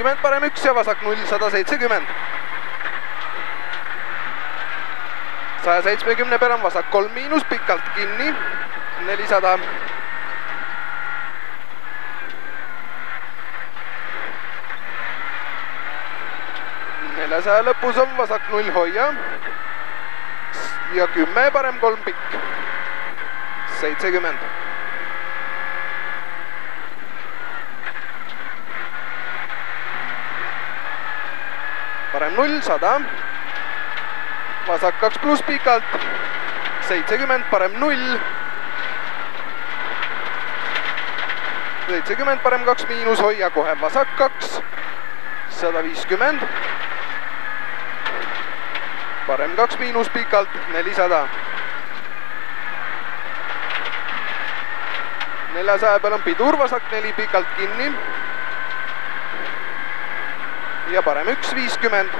50, parem 1 ja vasak 0, 170. 170 peal on vasak 3 miinus, pikalt kinni, 400. 400 lõpus on vasak 0 hoia ja 10, parem 3 pikk, 70. Parem 0, 100, vasak 2 pluss pikalt, 70, parem 0, 70, parem 2 miinus, hoia kohe vasak 2, 150, parem 2 miinus pikalt, 400. 400 peal on pidur, vasak 4 pikalt kinni ja parem 1, 50.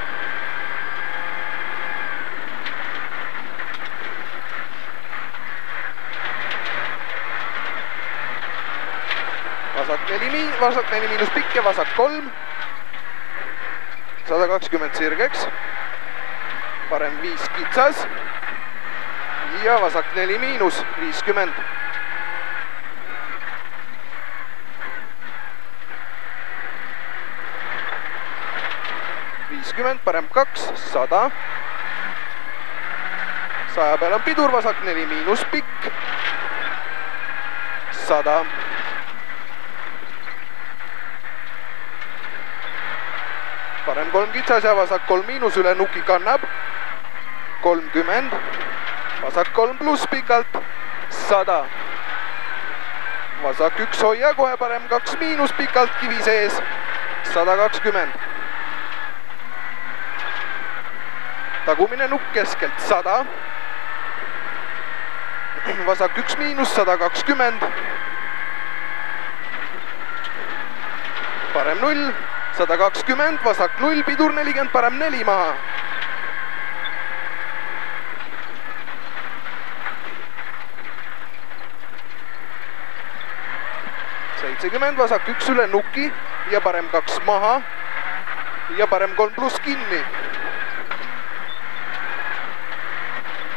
Vasak 4 miinus pikk ja vasak 3, 120 sirgeks, parem 5 kitsas ja vasak 4 miinus, 50. Parem 2, 100. 100 peal on pidur, vasak 4 miinus pikk, 100. Parem 3 kitsas ja vasak 3 miinus, üle nuki kannab, 30. Vasak 3 pluss pikalt, 100. Vasak 1 hoia kohe, parem 2 miinus pikalt kivi sees, 120. Tagumine nukk keskelt 100, vasak 1 miinus 120, parem 0, 120, vasak 0, pidur 40, parem 4 maha. Vasak 1 üle nuki ja parem 2 maha ja parem 3 pluss kinni.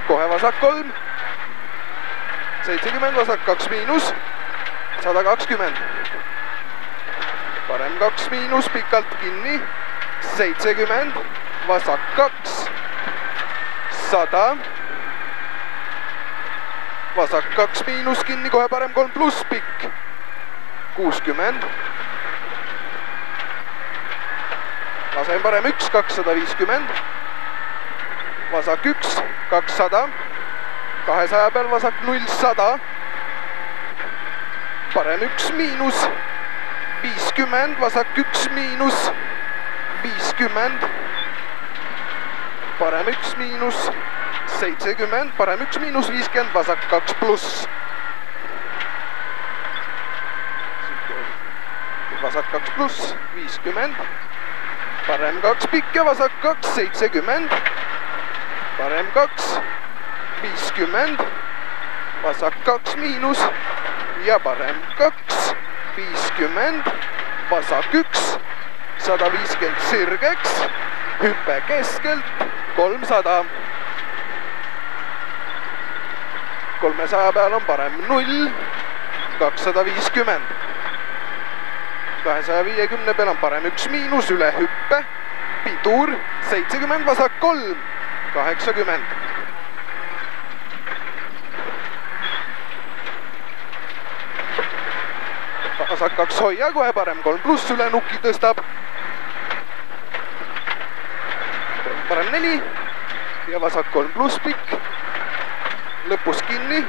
Kohe vasak 3, 70, vasak 2 miinus, 120. Parem 2 miinus, pikalt kinni, 70, vasak 2, 100. Vasak 2 miinus kinni, kohe parem 3 pluss pikk, 60. Lasen parem 1, 250. Vasak 1, 200, 200 peal vasak 0, 100, parem 1 miinus, 50, vasak 1 miinus, 50, parem 1 miinus, 70, parem 1 miinus, 50, vasak 2 pluss. Vasak 2 pluss, 50, parem 2 pikk ja vasak 2, 70. Parem 2, 50, vasak 2 miinus ja parem 2, 50, vasak 1, 150 sirgeks, hüpe keskelt, 300. 300 peal on parem 0, 250. 250 peal on parem 1 miinus, üle hüppe, pidur, 70, vasak 3. 80. Vasak 2 hoia kohe, parem 3 pluss, üle nuki tõstab. Parem 4 ja vasak 3 pluss pikk, lõpus kinni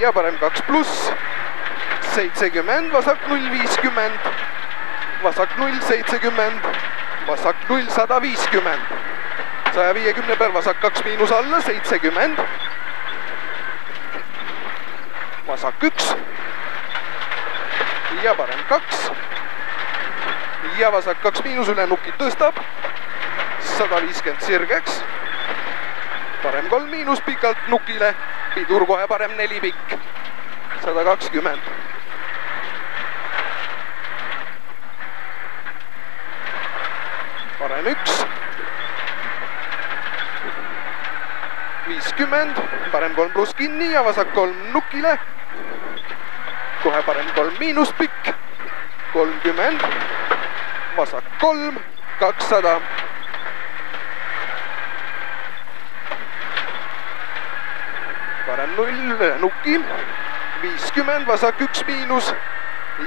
ja parem 2 pluss, 70, vasak 0, 50, vasak 0, 70, vasak 0, 150. 150 peal vasak 2 miinus alla, 70. Vasak 1 ja parem 2 ja vasak 2 miinus, üle nuki tõstab, 150 sirgeks, parem 3 miinus pikalt nukile, pidur kohe parem 4 pikk, 120. parem 1. 50, parem 3 pluss kinni ja vasak 3 nukile. Kohe parem 3 miinus pikk. 30, vasak 3, 200. Parem 0 nuki. 50, vasak 1 miinus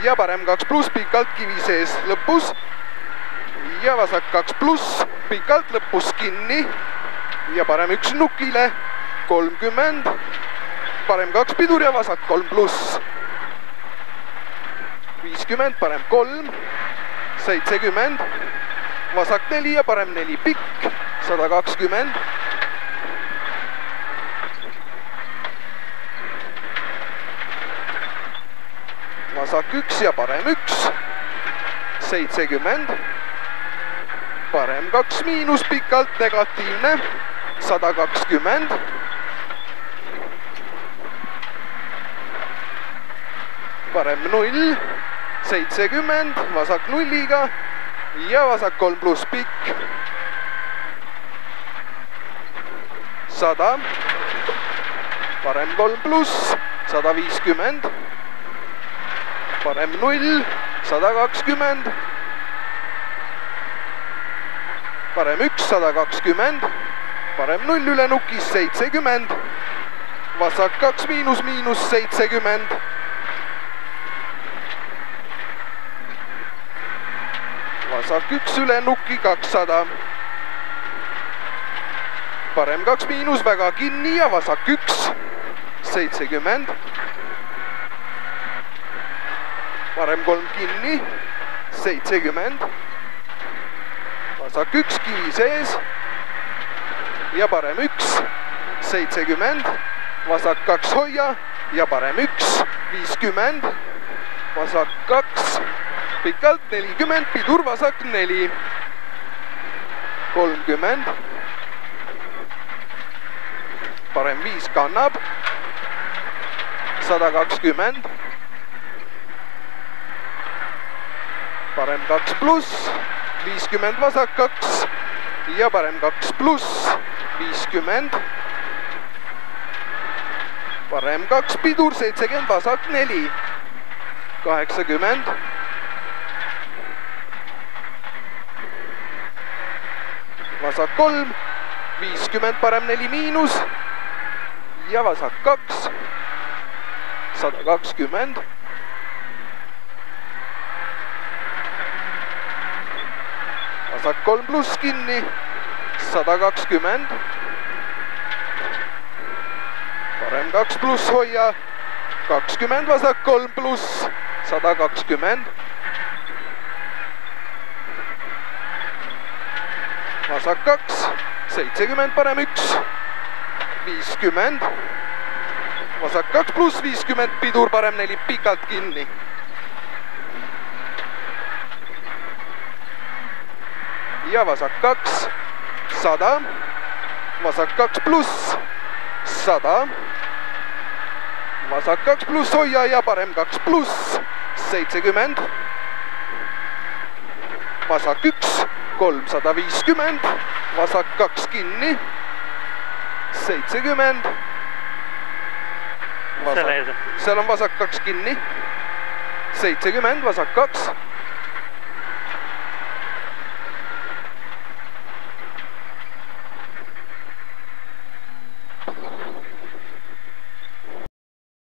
ja parem 2 pluss pikalt kivi sees lõpus. Ja vasak 2 pluss pikalt lõpus kinni ja parem 1 nukile. 30, parem 2 pidur ja vasak 3 pluss. 50, parem 3, 70, vasak 4 ja parem 4 pikk, 120. Vasak 1 ja parem 1, 70, parem 2 miinus pikalt negatiivne, 120. Parem 0, 70, vasak nulliga ja vasak 3 pluss pikk. 100, parem 3 pluss, 150, parem 0, 120, parem 1, 120, parem 0 üle nukis 70, vasak 2 miinus miinus 70. Vasak 1 üle nuki 200. Parem 2 miinus väga kinni ja vasak 1, 70. Parem 3 kinni, 70. Vasak 1 kivi sees ja parem 1, 70. Vasak 2 hoia ja parem 1, 50. Vasak 2. Pikalt 40, pidur vasak 4, 30, parem 5 kannab, 120, parem 2 pluss, 50 vasak 2 ja parem 2 pluss, 50, parem 2 pidur 70, vasak 4, 80. Vasak 3, 50, parem 4 miinus ja vasak 2, 120. Vasak 3 pluss kinni, 120. Parem 2 pluss hoia, 20, vasak 3 pluss, 120. Vasak 2, 70, parem 1, 50. Vasak 2 pluss 50, pidur parem 4 pikalt kinni. Ja vasak 2, 100. Vasak 2 pluss, 100. Vasak 2 pluss hoia ja parem 2 pluss, 70. Vasak 1. 350, vasak 2 kinni, 70. Seal on vasak 2 kinni, 70, vasak 2,